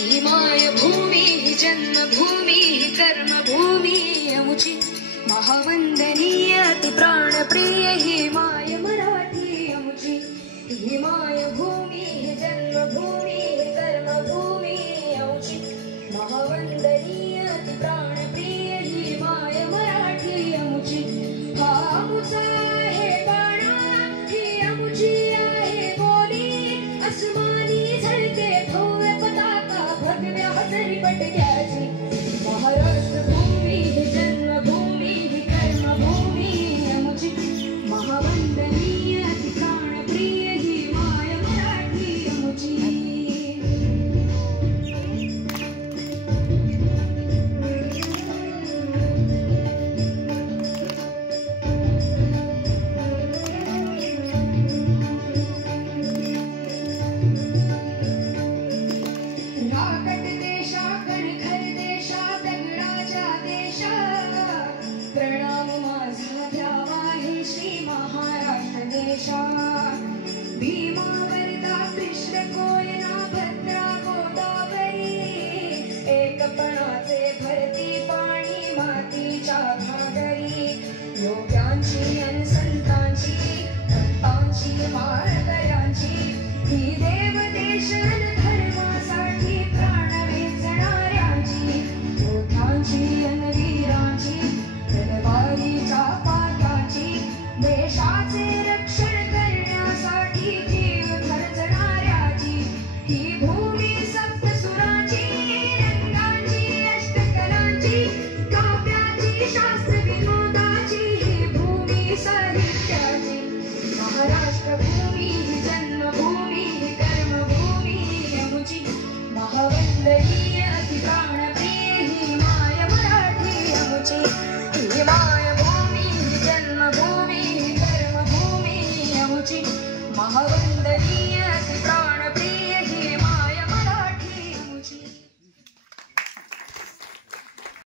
ही माय भूमी ही जन्मभूमी ही कर्मभूमी अमुची महावंदनीय अति प्राणप्रिय ही माय मराठी अमुची ही माय भूमी ही जन्मभूमी ही कर्मभूमी अमुची महावंदनीय अति प्राणप्रिय ही माय मराठी अमुची हा अमुचा आहे बाणा ही अमुची आहे बोली अस्मानी झळके भव्य पताका भगव्या हजरी पटक्याची महाराष्ट्र भूमी ही जन्मभूमी ही कर्मभूमी अमुची महावंदनीय अति प्राणप्रिय ही माय मराठी अमुची राकट देशा कणखर देशा दगडाच्या देशा प्रणाम माझा द्यावा हे श्री महाराष्ट्र देशा भीमा वरदा कृष्ण कोयना भद्रा गोदावरी एकपणाचे भरती पाणी मातीच्या घागरी योग्यांची अन संतांची भक्तांची माळकऱ्यांची ही देव देशन धर्मासाठी प्राण वेचणाऱ्यांची योद्ध्यांची अन वीरांची तलवारीच्या पात्याची देशाचे रक्षण करण्यासाठी जीव खर्चणाऱ्याची ही भूमी सप्तसुरांची रंगांची अष्टकलांची काव्याची शास्त्र विनोदाची ही भूमी साहित्याची महाराष्ट्र भूमी ही जन्मभूमी ही कर्मभूमी अमुची महावंदनीय अति प्राणप्रिय